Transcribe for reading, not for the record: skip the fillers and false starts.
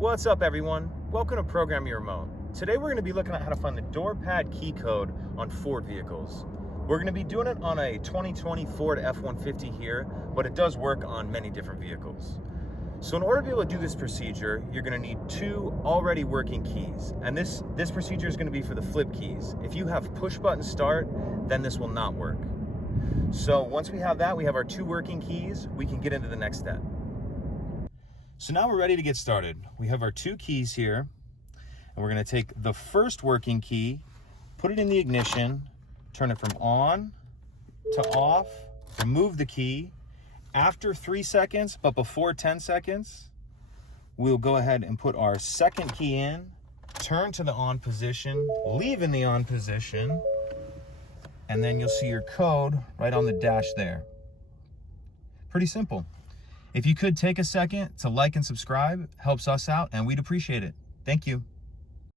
What's up, everyone? Welcome to Program Your Remote. Today we're going to be looking at how to find the door pad key code on Ford vehicles. We're going to be doing it on a 2020 Ford F-150 here, but it does work on many different vehicles. So in order to be able to do this procedure, you're going to need two already working keys. And this procedure is going to be for the flip keys. If you have push button start, then this will not work. So once we have that, we have our two working keys, we can get into the next step. So now we're ready to get started. We have our two keys here, and we're gonna take the first working key, put it in the ignition, turn it from on to off, remove the key. After 3 seconds, but before 10 seconds, we'll go ahead and put our second key in, turn to the on position, leave in the on position, and then you'll see your code right on the dash there. Pretty simple. If you could take a second to like and subscribe, helps us out and we'd appreciate it. Thank you.